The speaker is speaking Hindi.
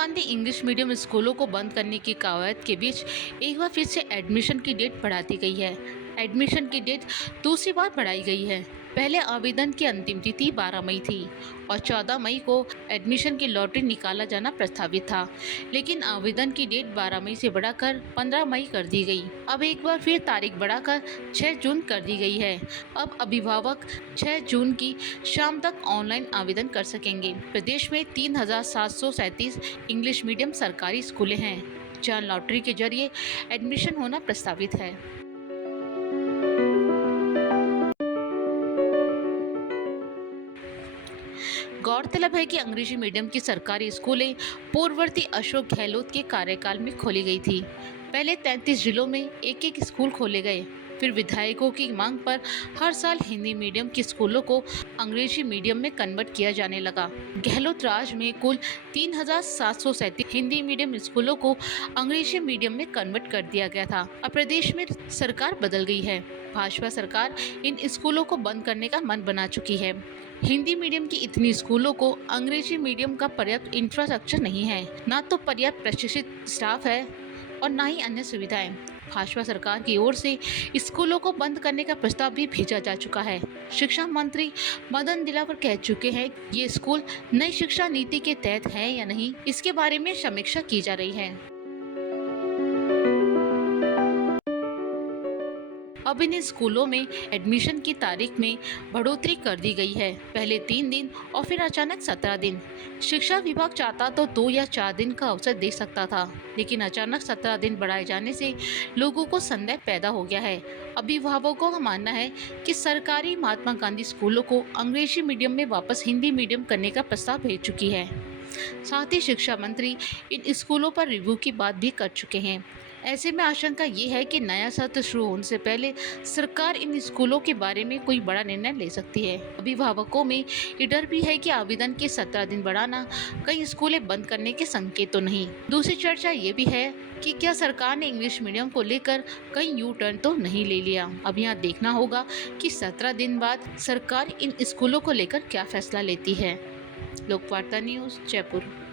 गांधी इंग्लिश मीडियम स्कूलों को बंद करने की कवायद के बीच एक बार फिर से एडमिशन की डेट बढ़ा दी गई है। एडमिशन की डेट दूसरी बार बढ़ाई गई है। पहले आवेदन की अंतिम तिथि 12 मई थी और 14 मई को एडमिशन की लॉटरी निकाला जाना प्रस्तावित था, लेकिन आवेदन की डेट 12 मई से बढ़ाकर 15 मई कर दी गई। अब एक बार फिर तारीख बढ़ाकर 6 जून कर दी गई है। अब अभिभावक 6 जून की शाम तक ऑनलाइन आवेदन कर सकेंगे। प्रदेश में 3,737 इंग्लिश मीडियम सरकारी स्कूलें हैं, जहां लॉटरी के जरिए एडमिशन होना प्रस्तावित है। गौरतलब है कि अंग्रेजी मीडियम की सरकारी स्कूलें पूर्ववर्ती अशोक गहलोत के कार्यकाल में खोली गई थी। पहले 33 जिलों में एक एक स्कूल खोले गए। फिर विधायकों की मांग पर हर साल हिंदी मीडियम के स्कूलों को अंग्रेजी मीडियम में कन्वर्ट किया जाने लगा। गहलोत राज में कुल 3,737 हिंदी मीडियम स्कूलों को अंग्रेजी मीडियम में कन्वर्ट कर दिया गया था। अब प्रदेश में सरकार बदल गई है। भाजपा सरकार इन स्कूलों को बंद करने का मन बना चुकी है। हिंदी मीडियम की इतनी स्कूलों को अंग्रेजी मीडियम का पर्याप्त इंफ्रास्ट्रक्चर नहीं है, ना तो पर्याप्त प्रशिक्षित स्टाफ है और ना ही अन्य सुविधाएं। भाजपा सरकार की ओर से स्कूलों को बंद करने का प्रस्ताव भी भेजा जा चुका है। शिक्षा मंत्री मदन दिलावर कह चुके हैं ये स्कूल नई शिक्षा नीति के तहत है या नहीं, इसके बारे में समीक्षा की जा रही है। अब इन स्कूलों में एडमिशन की तारीख में बढ़ोतरी कर दी गई है। पहले 3 दिन और फिर अचानक 17 दिन। शिक्षा विभाग चाहता तो 2 या 4 दिन का अवसर दे सकता था, लेकिन अचानक 17 दिन बढ़ाए जाने से लोगों को संदेह पैदा हो गया है। अभिभावकों का मानना है कि सरकारी महात्मा गांधी स्कूलों को अंग्रेजी मीडियम में वापस हिंदी मीडियम करने का प्रस्ताव भेज चुकी है। साथ ही शिक्षा मंत्री इन स्कूलों पर रिव्यू की बात भी कर चुके हैं। ऐसे में आशंका ये है कि नया सत्र शुरू होने से पहले सरकार इन स्कूलों के बारे में कोई बड़ा निर्णय ले सकती है। अभिभावकों में ये डर भी है कि आवेदन के 17 दिन बढ़ाना कई स्कूलें बंद करने के संकेत तो नहीं। दूसरी चर्चा ये भी है कि क्या सरकार ने इंग्लिश मीडियम को लेकर कहीं यू टर्न तो नहीं ले लिया। अब यहाँ देखना होगा कि 17 दिन बाद सरकार इन स्कूलों को लेकर क्या फैसला लेती है। लोकवार्ता न्यूज़, जयपुर।